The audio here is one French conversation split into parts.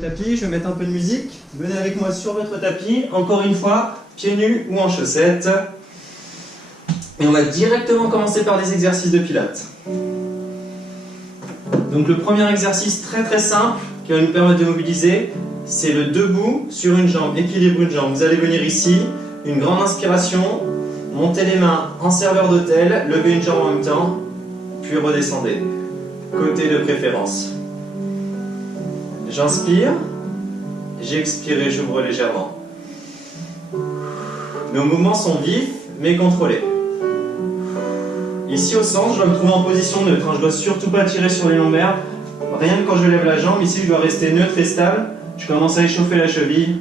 Tapis, je vais mettre un peu de musique. Venez avec moi sur votre tapis, encore une fois, pieds nus ou en chaussettes. Et on va directement commencer par des exercices de pilates. Donc le premier exercice très simple qui va nous permettre de mobiliser, c'est le debout sur une jambe, équilibre une jambe. Vous allez venir ici, une grande inspiration, montez les mains en serveur d'autel, levez une jambe en même temps, puis redescendez. Côté de préférence. J'inspire, j'expire et j'ouvre légèrement. Nos mouvements sont vifs mais contrôlés. Ici au centre, je dois me trouver en position neutre. Je ne dois surtout pas tirer sur les lombaires. Rien que quand je lève la jambe, ici je dois rester neutre et stable. Je commence à échauffer la cheville.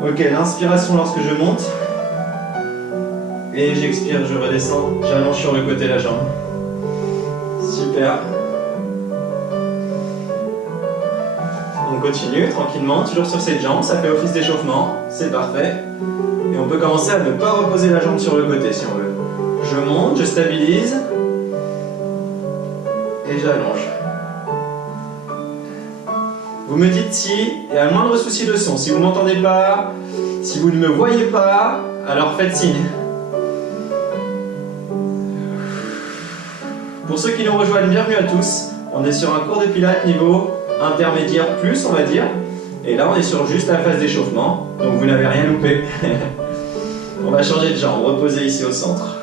Ok, l'inspiration lorsque je monte. Et j'expire, je redescends. J'allonge sur le côté de la jambe. Super. On continue tranquillement, toujours sur cette jambe, ça fait office d'échauffement, c'est parfait. Et on peut commencer à ne pas reposer la jambe sur le côté si on veut. Je monte, je stabilise, et j'allonge. Vous me dites si il y a le moindre souci de son, si vous ne m'entendez pas, si vous ne me voyez pas, alors faites signe. Pour ceux qui nous rejoignent, bienvenue à tous. On est sur un cours de pilates niveau intermédiaire plus, on va dire. Et là, on est sur juste la phase d'échauffement, donc vous n'avez rien loupé. On va changer de jambe, reposer ici au centre.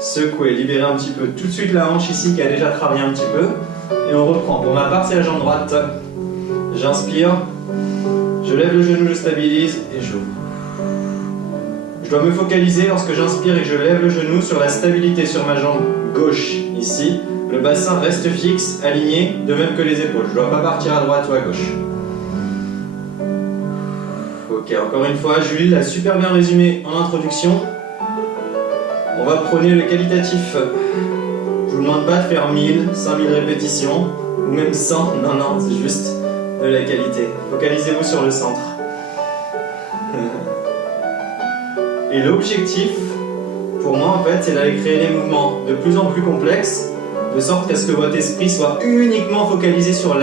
Secouer, libérer un petit peu tout de suite la hanche ici qui a déjà travaillé un petit peu. Et on reprend. Pour ma part, c'est la jambe droite. J'inspire, je lève le genou, je stabilise et j'ouvre. Je dois me focaliser lorsque j'inspire et que je lève le genou sur la stabilité sur ma jambe gauche ici. Le bassin reste fixe, aligné, de même que les épaules. Je ne dois pas partir à droite ou à gauche. Ok, encore une fois, Julie l'a super bien résumé en introduction. On va prôner le qualitatif. Je ne vous demande pas de faire 1000, 5000 répétitions, ou même 100. Non, c'est juste de la qualité. Focalisez-vous sur le centre. Et l'objectif, pour moi en fait, c'est d'aller créer des mouvements de plus en plus complexes, de sorte qu'à ce que votre esprit soit uniquement focalisé sur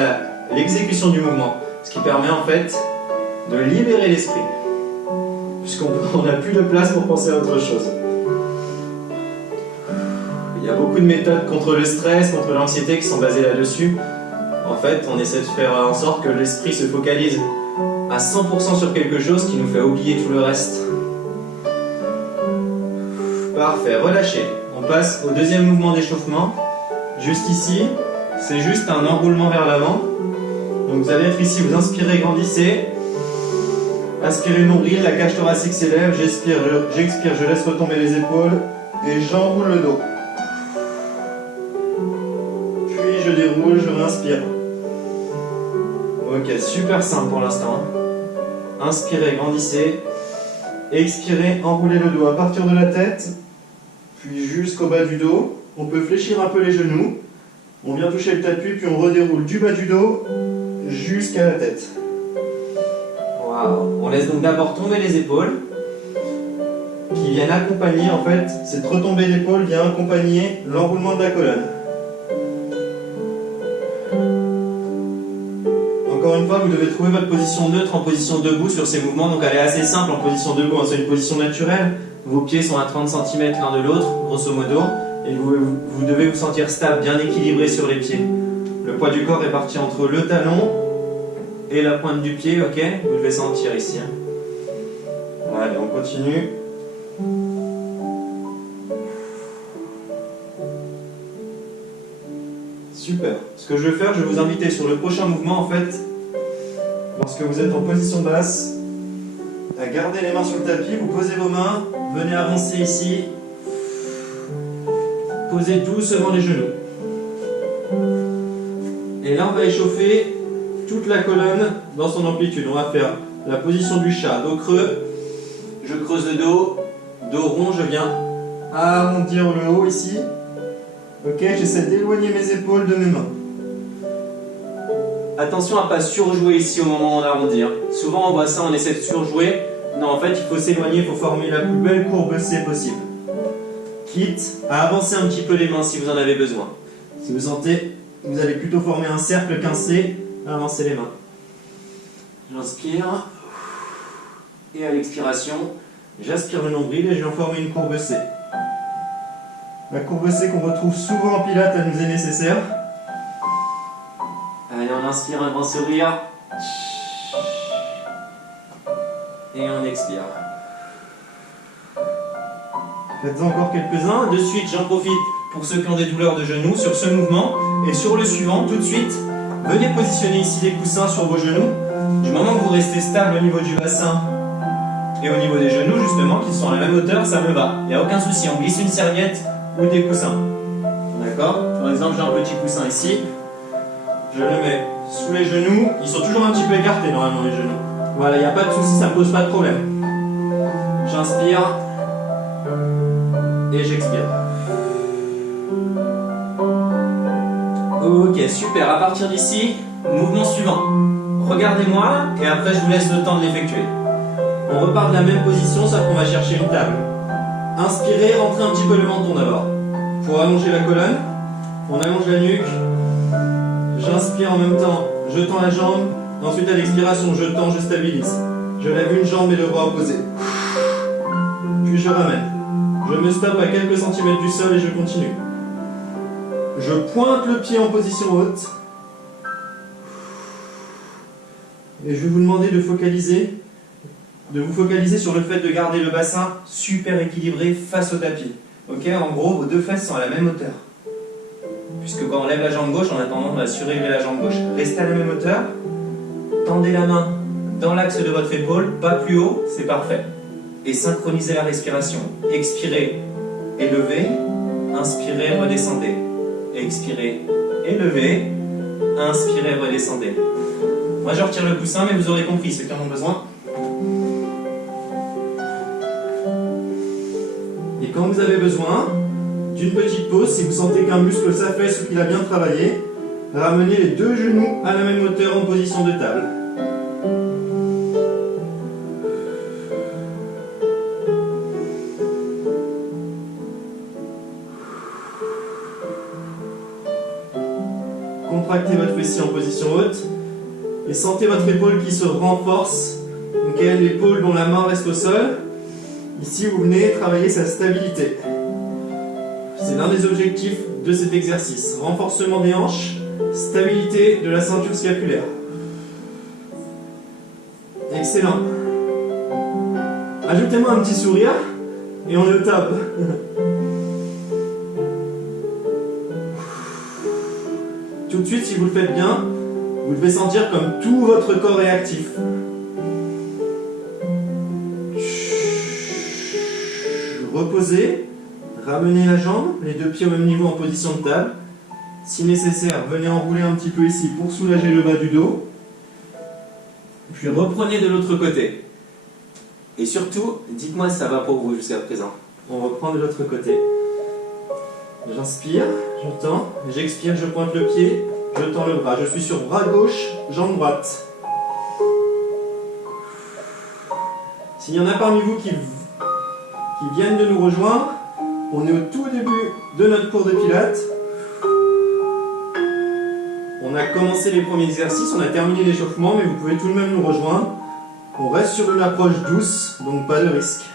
l'exécution du mouvement. Ce qui permet en fait de libérer l'esprit, puisqu'on n'a plus de place pour penser à autre chose. Il y a beaucoup de méthodes contre le stress, contre l'anxiété qui sont basées là-dessus. En fait, on essaie de faire en sorte que l'esprit se focalise à 100% sur quelque chose qui nous fait oublier tout le reste. Parfait, relâchez. On passe au deuxième mouvement d'échauffement. Juste ici, c'est juste un enroulement vers l'avant. Donc vous allez être ici, vous inspirez, grandissez. Aspirez nombril, la cage thoracique s'élève. J'expire, je laisse retomber les épaules et j'enroule le dos. Puis je déroule, je réinspire. Ok, super simple pour l'instant. Inspirez, grandissez. Expirez, enroulez le dos à partir de la tête, puis jusqu'au bas du dos. On peut fléchir un peu les genoux. On vient toucher le tapis, puis on redéroule du bas du dos jusqu'à la tête. Waouh. On laisse donc d'abord tomber les épaules, qui viennent accompagner, en fait, cette retombée d'épaule vient accompagner l'enroulement de la colonne. Encore une fois, vous devez trouver votre position neutre en position debout sur ces mouvements. Donc elle est assez simple en position debout, c'est une position naturelle. Vos pieds sont à 30 cm l'un de l'autre, grosso modo. Et vous devez vous sentir stable, bien équilibré sur les pieds. Le poids du corps est parti entre le talon et la pointe du pied, ok? Vous devez sentir ici. Allez, on continue. Super. Ce que je vais faire, je vais vous inviter sur le prochain mouvement, en fait, lorsque vous êtes en position basse, à garder les mains sur le tapis, vous posez vos mains, venez avancer ici, posez doucement les genoux. Et là, on va échauffer toute la colonne dans son amplitude. On va faire la position du chat, dos creux, je creuse le dos, dos rond, je viens arrondir le haut ici. Ok, j'essaie d'éloigner mes épaules de mes mains. Attention à ne pas surjouer ici au moment où on arrondit. Souvent on voit ça, on essaie de surjouer. Non, en fait, il faut s'éloigner, il faut former la plus belle courbe C possible. Quitte à avancer un petit peu les mains si vous en avez besoin. Si vous sentez, vous allez plutôt former un cercle qu'un C, avancez les mains. J'inspire. Et à l'expiration, j'aspire le nombril et je vais en former une courbe C. La courbe C qu'on retrouve souvent en pilates, elle nous est nécessaire. Allez, on inspire un grand sourire. Et on expire. Faites-en encore quelques-uns. De suite, j'en profite pour ceux qui ont des douleurs de genoux sur ce mouvement. Et sur le suivant, tout de suite, venez positionner ici des coussins sur vos genoux. Du moment que vous restez stable au niveau du bassin et au niveau des genoux, justement, qu'ils sont à la même hauteur, ça me va. Il n'y a aucun souci. On glisse une serviette ou des coussins. D'accord? Par exemple, j'ai un petit coussin ici. Je le mets sous les genoux. Ils sont toujours un petit peu écartés, normalement, les genoux. Voilà, il n'y a pas de souci, ça ne pose pas de problème. J'inspire. Et j'expire. Ok, super. À partir d'ici, mouvement suivant. Regardez-moi et après je vous laisse le temps de l'effectuer. On repart de la même position, sauf qu'on va chercher une table. Inspirez, rentrez un petit peu le menton d'abord. Pour allonger la colonne, on allonge la nuque. J'inspire en même temps, je tends la jambe. Ensuite à l'expiration, je tends, je stabilise. Je lève une jambe et le bras opposé. Puis je ramène. Je me stoppe à quelques centimètres du sol et je continue. Je pointe le pied en position haute. Et je vais vous demander de vous focaliser sur le fait de garder le bassin super équilibré face au tapis. Ok, en gros, vos deux fesses sont à la même hauteur. Puisque quand on lève la jambe gauche, on a tendance à surélever la jambe gauche. Restez à la même hauteur. Tendez la main dans l'axe de votre épaule, pas plus haut, c'est parfait. Et synchronisez la respiration. Expirez, élevez, inspirez, redescendez. Expirez, élevez, inspirez, redescendez. Moi je retire le coussin, mais vous aurez compris, ceux qui en ont besoin. Et quand vous avez besoin d'une petite pause, si vous sentez qu'un muscle s'affaisse ou qu'il a bien travaillé, ramenez les deux genoux à la même hauteur en position de table. Contractez votre fessier en position haute et sentez votre épaule qui se renforce. Donc l'épaule dont la main reste au sol. Ici, vous venez travailler sa stabilité. C'est l'un des objectifs de cet exercice. Renforcement des hanches, stabilité de la ceinture scapulaire. Excellent. Ajoutez-moi un petit sourire et on le tape. Tout de suite, si vous le faites bien, vous devez sentir comme tout votre corps est actif. Reposez, ramenez la jambe, les deux pieds au même niveau en position de table. Si nécessaire, venez enrouler un petit peu ici pour soulager le bas du dos. Puis reprenez de l'autre côté. Et surtout, dites-moi si ça va pour vous jusqu'à présent. On reprend de l'autre côté. J'inspire, je tends, j'expire, je pointe le pied, je tends le bras. Je suis sur bras gauche, jambe droite. S'il y en a parmi vous qui viennent de nous rejoindre, on est au tout début de notre cours de pilates. On a commencé les premiers exercices, on a terminé l'échauffement, mais vous pouvez tout de même nous rejoindre. On reste sur une approche douce, donc pas de risque.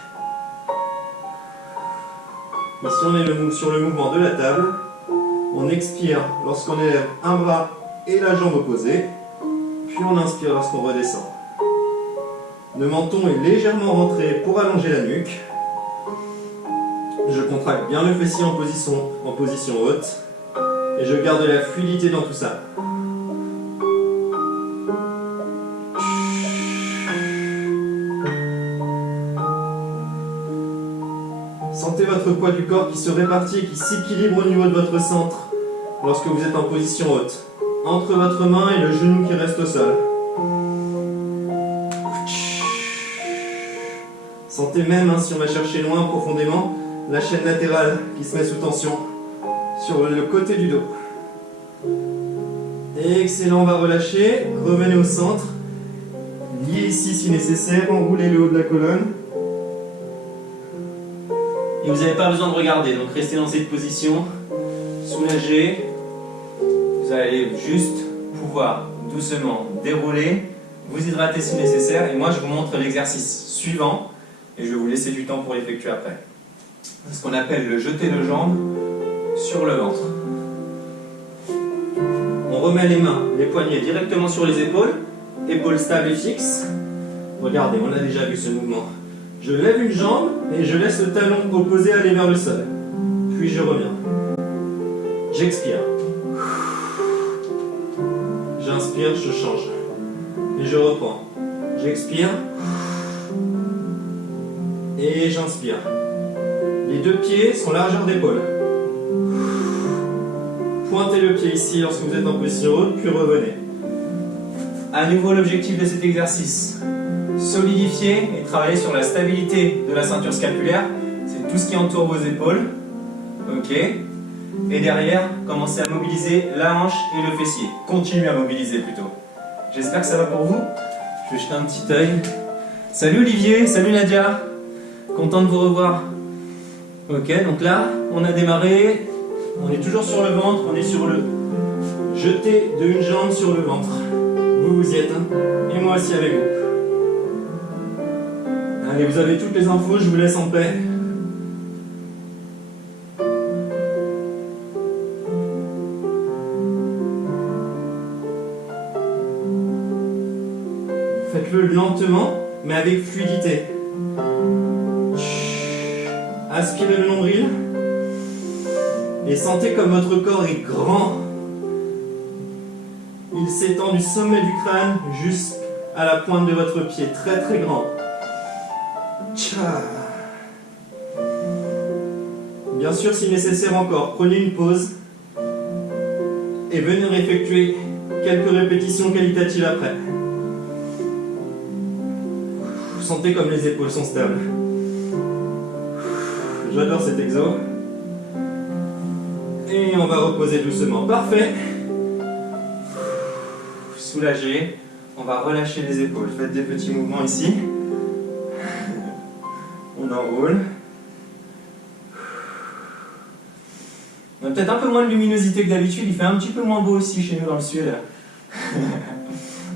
Ici on est sur le mouvement de la table. On expire lorsqu'on élève un bras et la jambe opposée. Puis on inspire lorsqu'on redescend. Le menton est légèrement rentré pour allonger la nuque. Je contracte bien le fessier en position haute. Et je garde la fluidité dans tout ça. Sentez votre poids du corps qui se répartit et qui s'équilibre au niveau de votre centre lorsque vous êtes en position haute. Entre votre main et le genou qui reste au sol. Sentez même, si on va chercher loin profondément, la chaîne latérale qui se met sous tension sur le côté du dos. Excellent, on va relâcher. Revenez au centre. Liez ici si nécessaire, enroulez le haut de la colonne. Et vous n'avez pas besoin de regarder, donc restez dans cette position, soulagez. Vous allez juste pouvoir doucement dérouler vous hydratez si nécessaire, et moi je vous montre l'exercice suivant, et je vais vous laisser du temps pour l'effectuer après. C'est ce qu'on appelle le jeter de jambes sur le ventre. On remet les mains, les poignets directement sur les épaules, épaules stables et fixes. Regardez, on a déjà vu ce mouvement. Je lève une jambe et je laisse le talon opposé aller vers le sol. Puis je reviens. J'expire. J'inspire, je change. Et je reprends. J'expire. Et j'inspire. Les deux pieds sont largeur d'épaule. Pointez le pied ici lorsque vous êtes en position haute, puis revenez. À nouveau, l'objectif de cet exercice, solidifier et travailler sur la stabilité de la ceinture scapulaire. C'est tout ce qui entoure vos épaules. Ok. Et derrière, commencez à mobiliser la hanche et le fessier. Continuez à mobiliser plutôt. J'espère que ça va pour vous. Je vais jeter un petit œil. Salut Olivier, salut Nadia. Content de vous revoir. Ok, donc là, on a démarré. On est toujours sur le ventre, on est sur le jeté d'une jambe sur le ventre. Vous y êtes, hein, et moi aussi avec vous. Allez, vous avez toutes les infos, je vous laisse en paix. Faites-le lentement, mais avec fluidité. Aspirez le nombril. Et sentez comme votre corps est grand. Il s'étend du sommet du crâne jusqu'à la pointe de votre pied. Très très grand. Tcha. Bien sûr, si nécessaire encore, prenez une pause. Et venez effectuer quelques répétitions qualitatives après. Vous sentez comme les épaules sont stables. J'adore cet exo. Et on va reposer doucement. Parfait. Soulagez. On va relâcher les épaules. Faites des petits mouvements ici. On enroule. On a peut-être un peu moins de luminosité que d'habitude. Il fait un petit peu moins beau aussi chez nous dans le sud.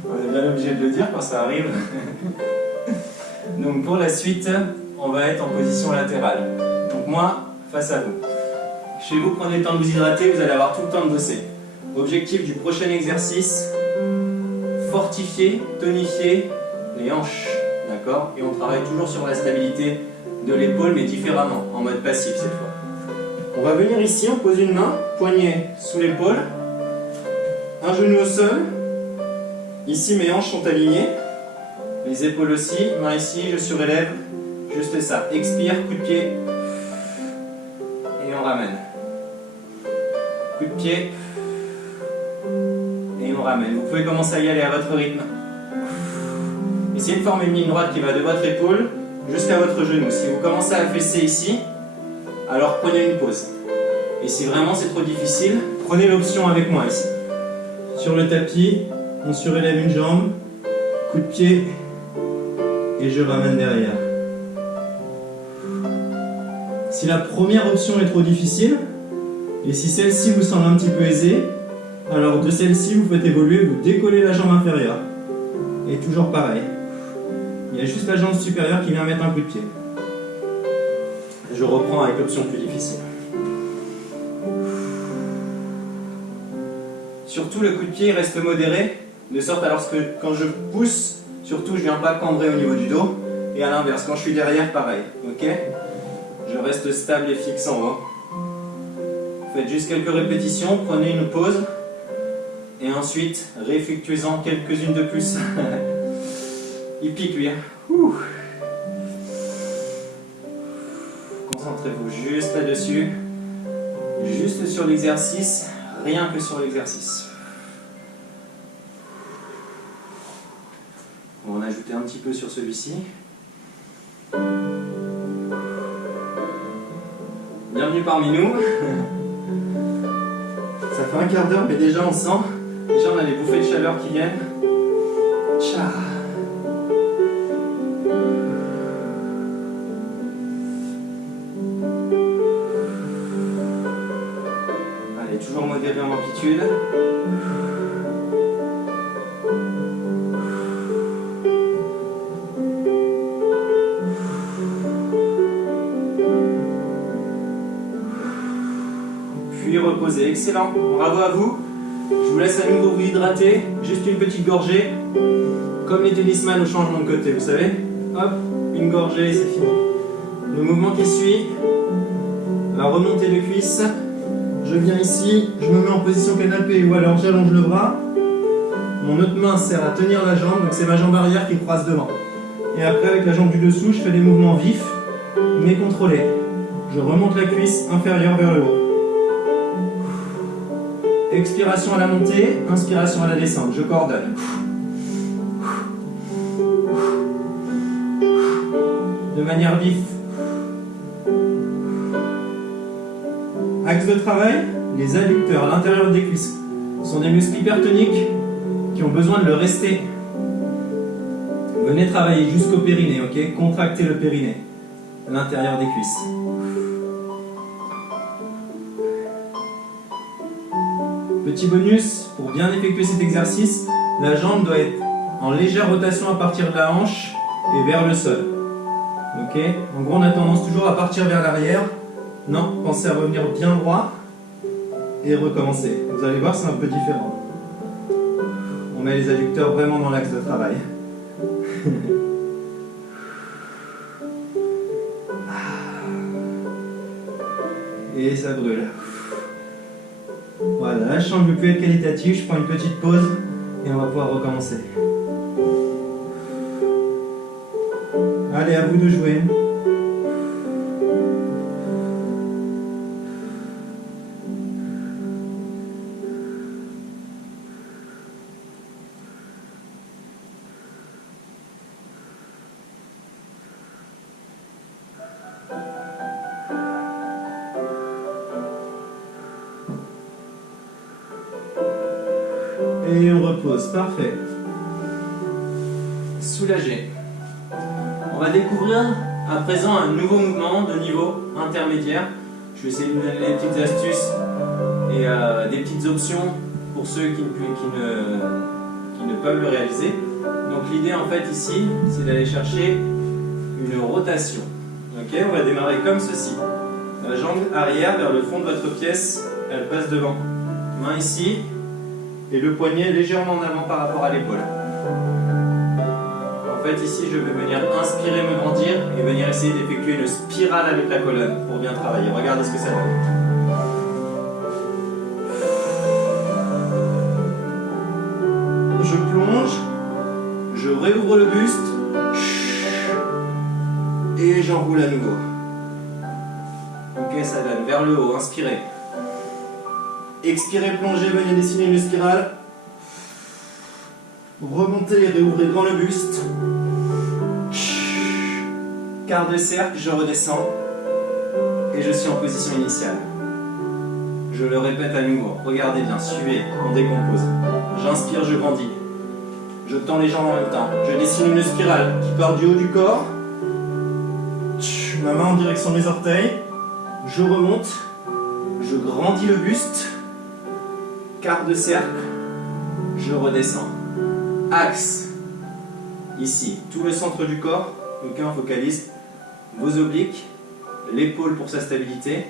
On est bien obligé de le dire quand ça arrive. Donc pour la suite, on va être en position latérale. Donc moi, face à vous. Chez vous, prenez le temps de vous hydrater, vous allez avoir tout le temps de bosser. Objectif du prochain exercice, fortifier, tonifier les hanches. D'accord? Et on travaille toujours sur la stabilité de l'épaule, mais différemment, en mode passif cette fois. On va venir ici, on pose une main, poignet sous l'épaule, un genou au sol. Ici, mes hanches sont alignées, les épaules aussi, main ici, je surélève, juste ça. Expire, coup de pied, et on ramène. Coup de pied, et on ramène. Vous pouvez commencer à y aller à votre rythme. Essayez de former une ligne droite qui va de votre épaule jusqu'à votre genou. Si vous commencez à affaisser ici, alors prenez une pause. Et si vraiment c'est trop difficile, prenez l'option avec moi ici. Sur le tapis, on surélève une jambe, coup de pied, et je ramène derrière. Si la première option est trop difficile, et si celle-ci vous semble un petit peu aisée, alors de celle-ci vous faites évoluer, vous décollez la jambe inférieure. Et toujours pareil. Il y a juste la jambe supérieure qui vient mettre un coup de pied. Je reprends avec l'option plus difficile. Surtout le coup de pied reste modéré, de sorte à lorsque quand je pousse, surtout je ne viens pas cambrer au niveau du dos. Et à l'inverse, quand je suis derrière, pareil. Ok? Je reste stable et fixe en haut. Faites juste quelques répétitions, prenez une pause. Et ensuite, réeffectuez-en quelques-unes de plus. Il pique lui. Concentrez-vous juste là-dessus. Juste sur l'exercice, rien que sur l'exercice. On va en ajouter un petit peu sur celui-ci. Bienvenue parmi nous. Ça fait un quart d'heure, mais déjà on sent. Déjà on a des bouffées de chaleur qui viennent. Tcha. Allez, toujours modéré en amplitude. reposer. Excellent, bravo à vous. Je vous laisse à nouveau vous hydrater, juste une petite gorgée, comme les tennisman au changement de côté, vous savez. Hop, une gorgée et c'est fini. Le mouvement qui suit, la remontée de cuisse. Je viens ici, je me mets en position canapé ou alors j'allonge le bras. Mon autre main sert à tenir la jambe, donc c'est ma jambe arrière qui croise devant. Et après, avec la jambe du dessous, je fais des mouvements vifs, mais contrôlés. Je remonte la cuisse inférieure vers le haut. Expiration à la montée, inspiration à la descente. Je coordonne. De manière vive. Axe de travail, les adducteurs à l'intérieur des cuisses sont des muscles hypertoniques qui ont besoin de le rester. Venez travailler jusqu'au périnée, ok? Contractez le périnée, l'intérieur des cuisses. Petit bonus, pour bien effectuer cet exercice, la jambe doit être en légère rotation à partir de la hanche et vers le sol. Ok? En gros, on a tendance toujours à partir vers l'arrière. Non, pensez à revenir bien droit et recommencer. Vous allez voir, c'est un peu différent. On met les adducteurs vraiment dans l'axe de travail. Et ça brûle. Voilà, la chambre ne peut plus être qualitative. Je prends une petite pause et on va pouvoir recommencer. Allez, à vous de jouer. Et on repose, parfait. Soulagé. On va découvrir à présent un nouveau mouvement de niveau intermédiaire. Je vais essayer de vous donner des petites astuces et des petites options pour ceux qui ne peuvent le réaliser. Donc l'idée en fait ici, c'est d'aller chercher une rotation. Ok, on va démarrer comme ceci. La jambe arrière vers le fond de votre pièce, elle passe devant. Main ici. Et le poignet légèrement en avant par rapport à l'épaule. En fait, ici, je vais venir inspirer, me grandir et venir essayer d'effectuer une spirale avec la colonne pour bien travailler. Regardez ce que ça donne. Je plonge, je réouvre le buste et j'enroule à nouveau. Ok, ça donne vers le haut, inspirez. Expirez, plongez, venez dessiner une spirale. Remontez, réouvrez grand le buste. Quart de cercle, je redescends. Et je suis en position initiale. Je le répète à nouveau. Regardez bien, suivez, on décompose. J'inspire, je grandis. Je tends les jambes en même temps. Je dessine une spirale qui part du haut du corps. Ma main en direction des orteils. Je remonte. Je grandis le buste. Quart de cercle, je redescends. Axe, ici, tout le centre du corps. Donc on focalise vos obliques, l'épaule pour sa stabilité,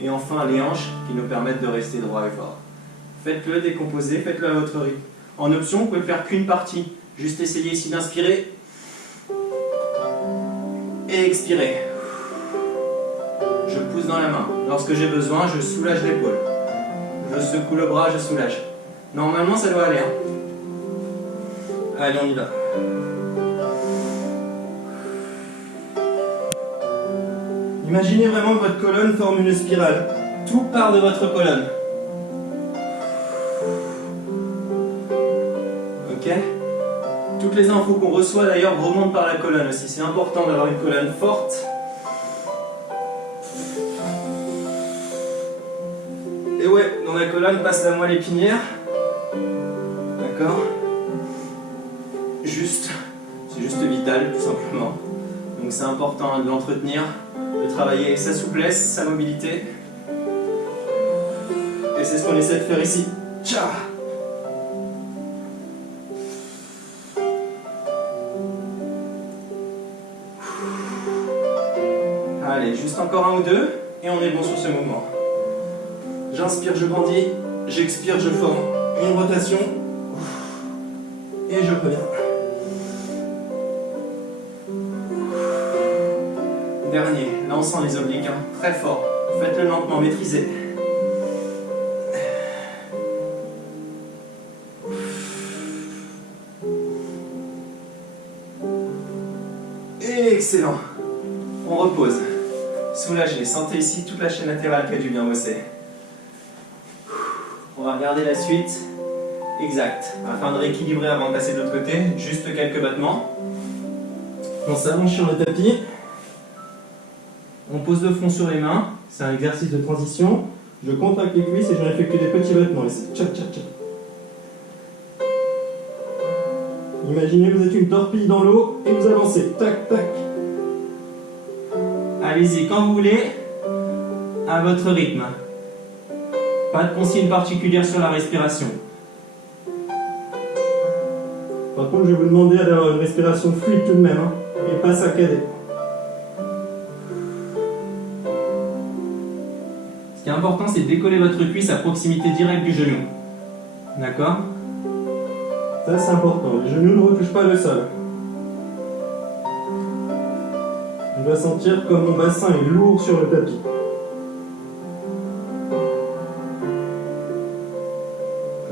et enfin les hanches qui nous permettent de rester droit et fort. Faites-le décomposer, faites-le à votre rythme. En option, vous pouvez faire qu'une partie. Juste essayer ici d'inspirer et expirer. Je pousse dans la main. Lorsque j'ai besoin, je soulage l'épaule. Je secoue le bras, je soulage. Normalement, ça doit aller. Allez, on y va. Imaginez vraiment que votre colonne forme une spirale. Tout part de votre colonne. Ok? Toutes les infos qu'on reçoit d'ailleurs remontent par la colonne aussi. C'est important d'avoir une colonne forte. Et ouais, dans la colonne passe la moelle épinière. D'accord? C'est juste vital, tout simplement. Donc c'est important de l'entretenir, de travailler sa souplesse, sa mobilité. Et c'est ce qu'on essaie de faire ici. Tcha! Allez, juste encore un ou deux, et on est bon sur ce mouvement. J'inspire, je grandis. J'expire, je forme une rotation. Et je reviens. Dernier. Là, on sent les obliques. Hein. Très fort. Faites-le lentement, maîtrisez. Excellent. On repose. Soulagez. Sentez ici toute la chaîne latérale qui a dû bien bosser. On va regarder la suite. Exact. Afin de rééquilibrer avant de passer de l'autre côté, juste quelques battements. On s'allonge sur le tapis. On pose le front sur les mains. C'est un exercice de transition. Je contracte les cuisses et je effectue des petits battements ici. Tchac, tchac, tchac. Imaginez que vous êtes une torpille dans l'eau et vous avancez. Tac, tac. Allez-y quand vous voulez, à votre rythme. Pas de consigne particulière sur la respiration. Par contre, je vais vous demander d'avoir une respiration fluide tout de même, hein, et pas saccadée. Ce qui est important, c'est de décoller votre cuisse à proximité directe du genou. D'accord? Ça, c'est important. Les genoux ne retouchent pas le sol. Je dois sentir comme mon bassin est lourd sur le tapis.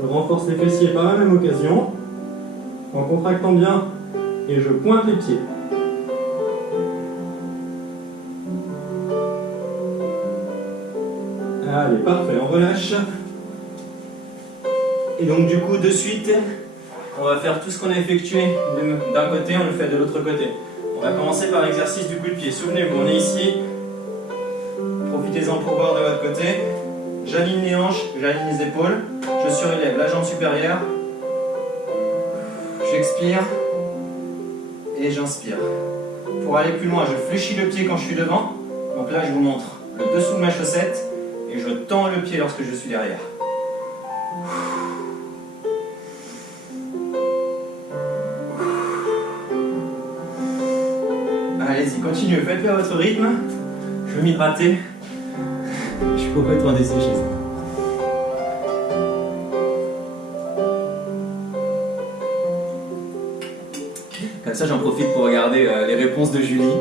Je renforce les fessiers par la même occasion, en contractant bien, et je pointe les pieds. Allez, parfait, on relâche. Et donc du coup, de suite, on va faire tout ce qu'on a effectué d'un côté, on le fait de l'autre côté. On va commencer par l'exercice du coup de pied. Souvenez-vous, on est ici. Profitez-en pour voir de votre côté. J'aligne les hanches, j'aligne les épaules. Je surélève la jambe supérieure. J'expire. Et j'inspire. Pour aller plus loin, je fléchis le pied quand je suis devant. Donc là, je vous montre le dessous de ma chaussette. Et je tends le pied lorsque je suis derrière. Allez-y, continuez, faites-le à votre rythme. Je vais m'hydrater. Je suis complètement desséché. Comme ça, j'en profite pour regarder les réponses de Julie.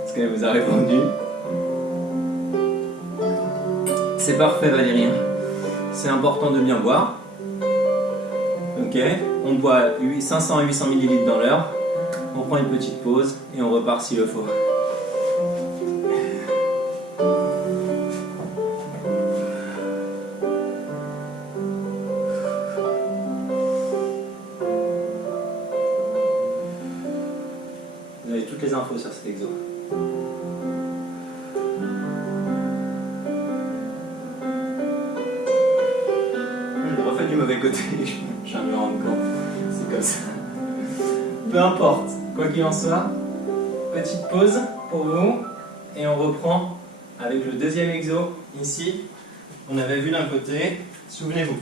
Parce qu'elle vous a répondu. C'est parfait, Valérie. C'est important de bien boire. Ok, on boit 500 à 800 ml dans l'heure. On prend une petite pause et on repart s'il le faut. Vous avez toutes les infos sur cet exo. Je refais du mauvais côté, je viens de me rendre compte. C'est comme ça. Peu importe, quoi qu'il en soit, petite pause pour vous et on reprend avec le deuxième exo ici. On avait vu d'un côté, souvenez-vous,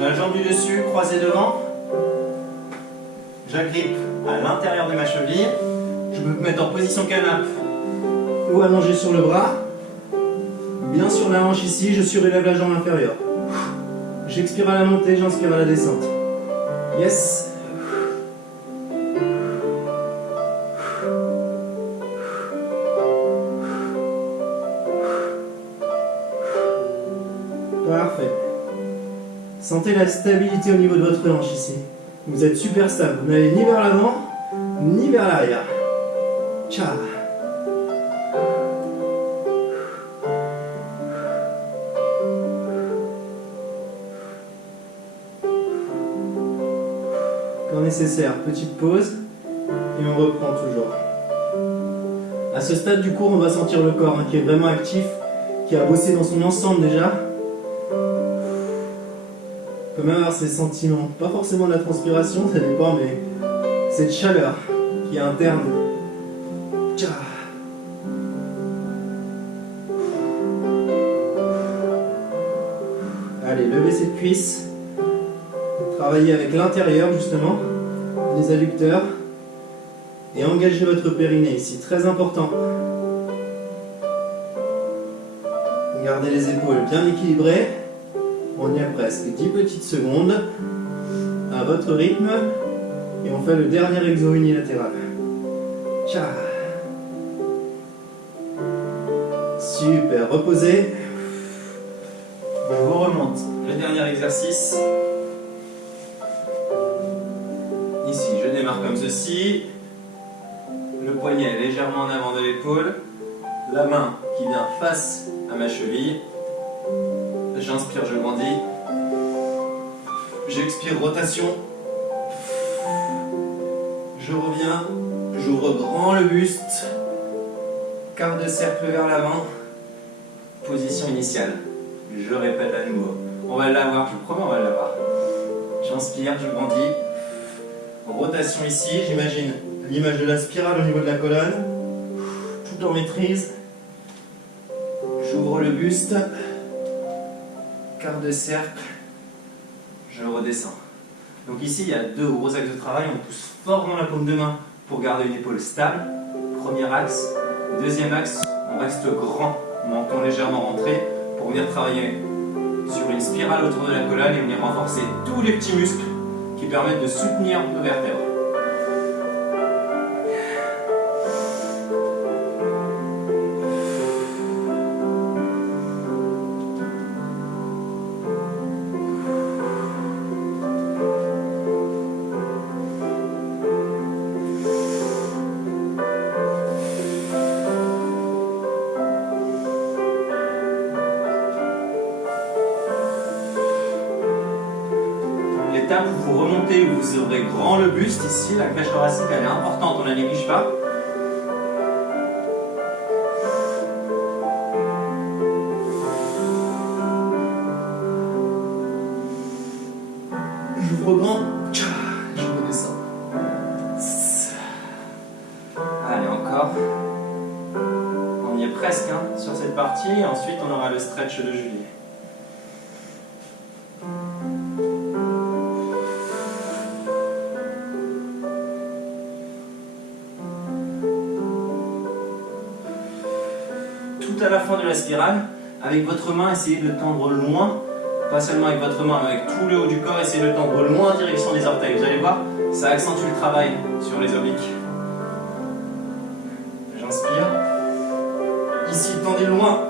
la jambe du dessus croisée devant, j'agrippe à l'intérieur de ma cheville, je peux me mettre en position canapé ou allongé sur le bras, bien sur la hanche ici, je surélève la jambe inférieure. J'expire à la montée, j'inspire à la descente. Yes. Parfait. Sentez la stabilité au niveau de votre hanche ici. Vous êtes super stable. Vous n'allez ni vers l'avant, ni vers l'arrière. Ciao. Quand nécessaire, petite pause. Et on reprend toujours. À ce stade du cours, on va sentir le corps qui est vraiment actif, qui a bossé dans son ensemble déjà. On peut même avoir ces sentiments, pas forcément de la transpiration, ça dépend, mais cette chaleur qui est interne. Tcha. Allez, levez cette cuisse. Travaillez avec l'intérieur justement, les adducteurs. Et engagez votre périnée ici, très important. Gardez les épaules bien équilibrées. On y a presque 10 petites secondes. À votre rythme. Et on fait le dernier exo unilatéral. Tcha. Super, reposez. Je vous remonte. Le dernier exercice. Ici, je démarre comme ceci. Le poignet légèrement en avant de l'épaule. La main qui vient face à ma cheville. J'inspire, je grandis. J'expire, rotation. Je reviens. J'ouvre grand le buste. Quart de cercle vers l'avant. Position initiale. Je répète à nouveau. On va l'avoir, je vous promets, on va l'avoir. J'inspire, je grandis. Rotation ici, j'imagine l'image de la spirale au niveau de la colonne. Tout en maîtrise. J'ouvre le buste. Quart de cercle. Je redescends. Donc ici, il y a deux gros axes de travail. On pousse fort dans la paume de main pour garder une épaule stable. Premier axe. Deuxième axe, on reste grand, menton légèrement rentré pour venir travailler sur une spirale autour de la colonne et venir renforcer tous les petits muscles qui permettent de soutenir nos vertèbres. L'étape où vous remontez, où vous ouvrez grand le buste, ici, la cage thoracique, elle est importante, on ne la néglige pas. J'ouvre grand, je redescends. Allez, encore. On y est presque hein, sur cette partie, et ensuite on aura le stretch de Julie. Tout à la fin de la spirale, avec votre main, essayez de tendre loin, pas seulement avec votre main, mais avec tout le haut du corps, essayez de tendre loin en direction des orteils. Vous allez voir, ça accentue le travail sur les obliques. J'inspire. Ici, tendez loin.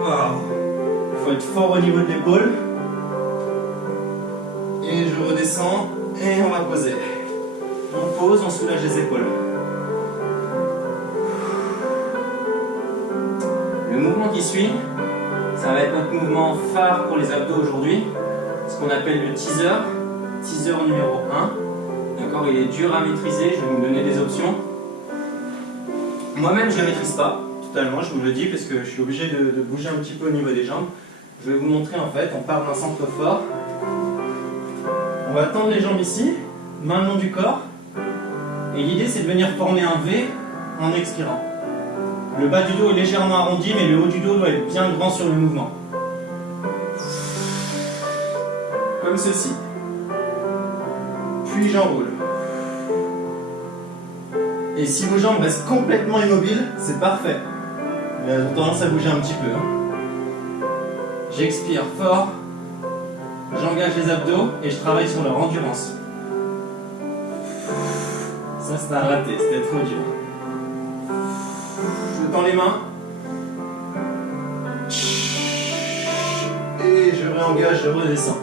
Waouh. Il faut être fort au niveau de l'épaule. Et je redescends, et on va poser. On pose, on soulage les épaules. Le mouvement qui suit, ça va être notre mouvement phare pour les abdos aujourd'hui, ce qu'on appelle le teaser, teaser numéro 1. D'accord, il est dur à maîtriser, je vais vous donner des options. Moi-même, je ne le maîtrise pas totalement, je vous le dis, parce que je suis obligé de bouger un petit peu au niveau des jambes. Je vais vous montrer en fait, on part d'un centre fort. On va tendre les jambes ici, main le long du corps. Et l'idée, c'est de venir former un V en expirant. Le bas du dos est légèrement arrondi, mais le haut du dos doit être bien grand sur le mouvement. Comme ceci. Puis j'enroule. Et si vos jambes restent complètement immobiles, c'est parfait. Elles ont tendance à bouger un petit peu. J'expire fort. J'engage les abdos et je travaille sur leur endurance. Ça, c'était un raté, c'était trop dur. Je tends les mains. Et je réengage, je redescends.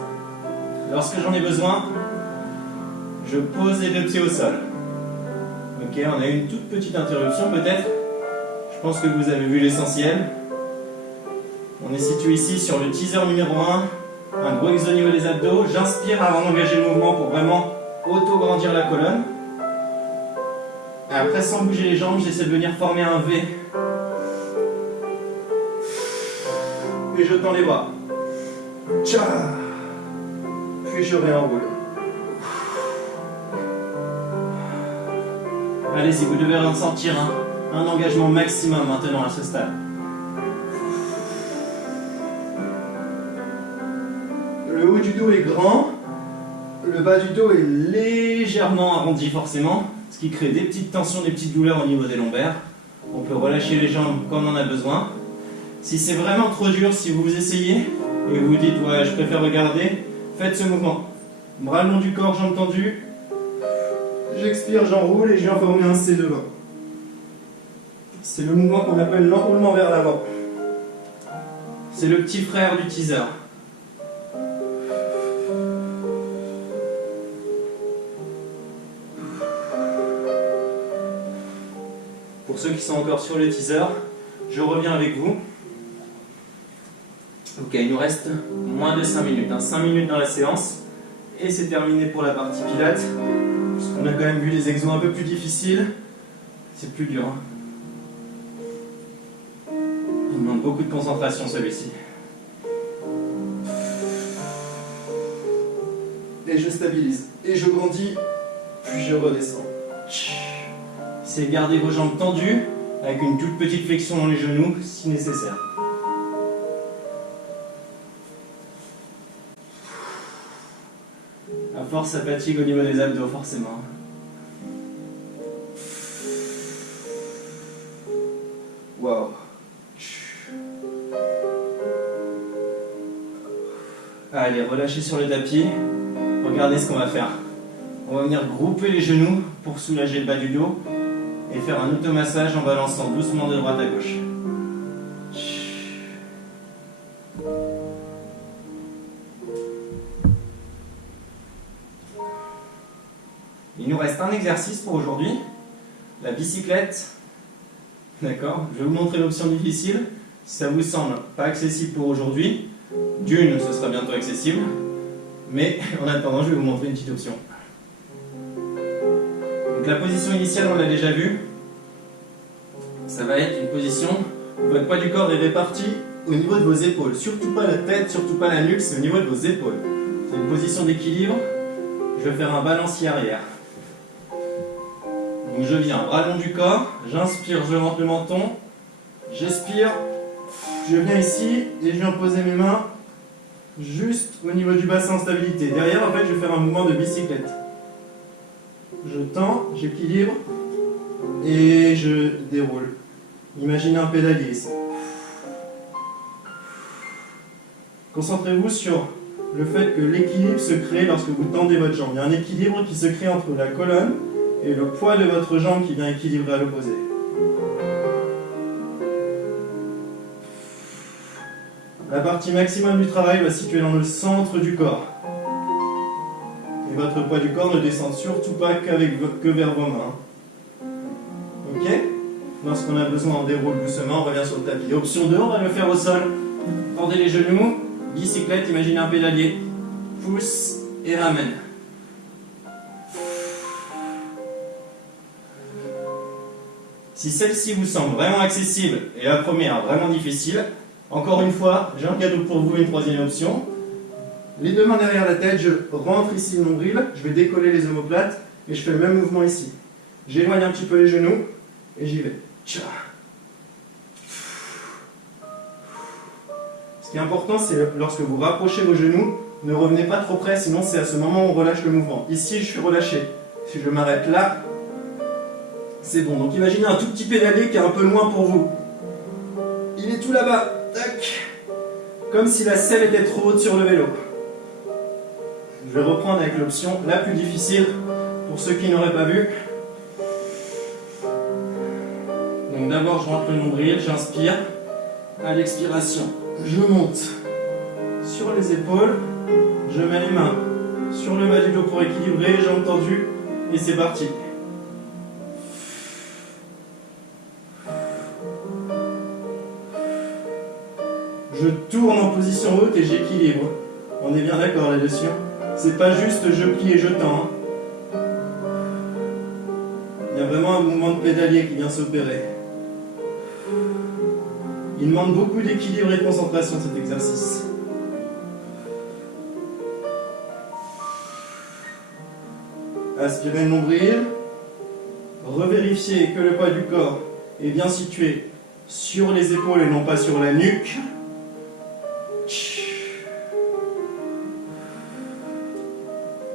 Lorsque j'en ai besoin, je pose les deux pieds au sol. Ok, on a eu une toute petite interruption peut-être. Je pense que vous avez vu l'essentiel. On est situé ici sur le teaser numéro 1. Un gros exo au niveau des abdos. J'inspire avant d'engager le mouvement pour vraiment auto-grandir la colonne. Et après, sans bouger les jambes, j'essaie de venir former un V. Et je tends les bras. Tcha. Puis je réenroule. Allez-y, vous devez ressentir un engagement maximum maintenant à ce stade. Le haut du dos est grand. Le bas du dos est légèrement arrondi forcément, ce qui crée des petites tensions, des petites douleurs au niveau des lombaires. On peut relâcher les jambes quand on en a besoin. Si c'est vraiment trop dur, si vous essayez et vous vous dites ouais, je préfère regarder, faites ce mouvement. Bras le long du corps, jambes tendues. J'expire, j'enroule et je viens former un C devant. C'est le mouvement qu'on appelle l'enroulement vers l'avant. C'est le petit frère du teaser. Pour ceux qui sont encore sur le teaser, je reviens avec vous. Ok, il nous reste moins de 5 minutes. 5 minutes dans la séance. Et c'est terminé pour la partie pilates. On a quand même vu les exos un peu plus difficiles. C'est plus dur. Il demande beaucoup de concentration celui-ci. Et je stabilise. Et je grandis. Puis je redescends. C'est garder vos jambes tendues avec une toute petite flexion dans les genoux si nécessaire. À force, ça fatigue au niveau des abdos, forcément. Wow. Allez, relâchez sur le tapis. Regardez ce qu'on va faire. On va venir grouper les genoux pour soulager le bas du dos et faire un automassage en balançant doucement de droite à gauche. Il nous reste un exercice pour aujourd'hui, la bicyclette. D'accord, je vais vous montrer l'option difficile. Si ça vous semble pas accessible pour aujourd'hui, d'une, ce sera bientôt accessible, mais en attendant, je vais vous montrer une petite option. Donc la position initiale, on l'a déjà vue. Ça va être une position où votre poids du corps est réparti au niveau de vos épaules. Surtout pas la tête, surtout pas la nuque, c'est au niveau de vos épaules. C'est une position d'équilibre. Je vais faire un balancier arrière. Donc je viens, bras long du corps, j'inspire, je rentre le menton, j'expire, je viens ici et je viens poser mes mains juste au niveau du bassin en stabilité. Derrière, en fait, je vais faire un mouvement de bicyclette. Je tends, j'équilibre et je déroule. Imaginez un pédalier ici. Concentrez-vous sur le fait que l'équilibre se crée lorsque vous tendez votre jambe. Il y a un équilibre qui se crée entre la colonne et le poids de votre jambe qui vient équilibrer à l'opposé. La partie maximum du travail va se situer dans le centre du corps. Et votre poids du corps ne descend surtout pas que vers vos mains. Ok? Lorsqu'on a besoin, on déroule doucement, on revient sur le tapis. Option 2, on va le faire au sol. Tendez les genoux, bicyclette, imaginez un pédalier. Pousse et ramène. Si celle-ci vous semble vraiment accessible et la première vraiment difficile, encore une fois, j'ai un cadeau pour vous, une troisième option. Les deux mains derrière la tête, je rentre ici le nombril, je vais décoller les omoplates et je fais le même mouvement ici. J'éloigne un petit peu les genoux et j'y vais. Ce qui est important, c'est lorsque vous rapprochez vos genoux, ne revenez pas trop près, sinon c'est à ce moment où on relâche le mouvement. Ici, je suis relâché. Si je m'arrête là, c'est bon. Donc imaginez un tout petit pédalier qui est un peu loin pour vous. Il est tout là-bas. Tac. Comme si la selle était trop haute sur le vélo. Je vais reprendre avec l'option la plus difficile pour ceux qui n'auraient pas vu. Donc d'abord je rentre le nombril, j'inspire. À l'expiration, je monte sur les épaules. Je mets les mains sur le bas du dos pour équilibrer, jambes tendues. Et c'est parti. Je tourne en position haute et j'équilibre. On est bien d'accord là-dessus. C'est pas juste je plie et je tends. Il y a vraiment un mouvement de pédalier qui vient s'opérer. Il demande beaucoup d'équilibre et de concentration cet exercice. Aspirez le nombril. Revérifiez que le poids du corps est bien situé sur les épaules et non pas sur la nuque.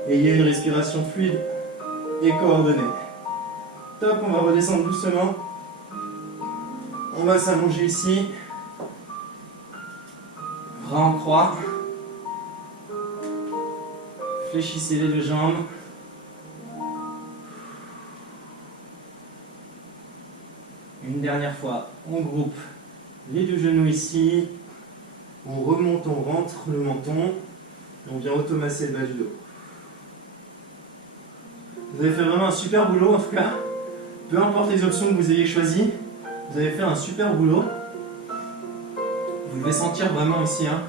Ayez une respiration fluide et coordonnée. Top, on va redescendre doucement. On va s'allonger ici. Bras en croix. Fléchissez les deux jambes. Une dernière fois, on groupe les deux genoux ici. On remonte, on rentre le menton. Et on vient automasser le bas du dos. Vous avez fait vraiment un super boulot en tout cas. Peu importe les options que vous ayez choisies, vous avez fait un super boulot. Vous devez sentir vraiment ici, hein.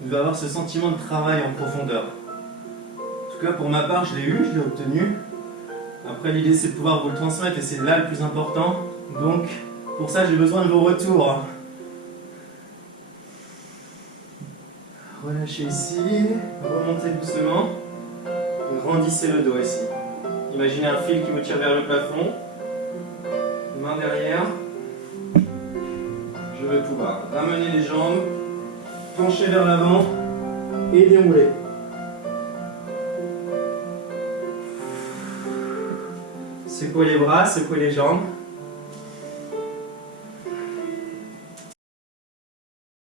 Vous devez avoir ce sentiment de travail en profondeur. En tout cas, pour ma part, je l'ai eu, je l'ai obtenu. Après, l'idée, c'est de pouvoir vous le transmettre et c'est là le plus important. Donc, pour ça, j'ai besoin de vos retours. Relâchez ici, remontez doucement. Grandissez le dos ici. Imaginez un fil qui vous tire vers le plafond. Main derrière. Je vais pouvoir ramener les jambes, pencher vers l'avant et dérouler. Secouez les bras, secouez les jambes.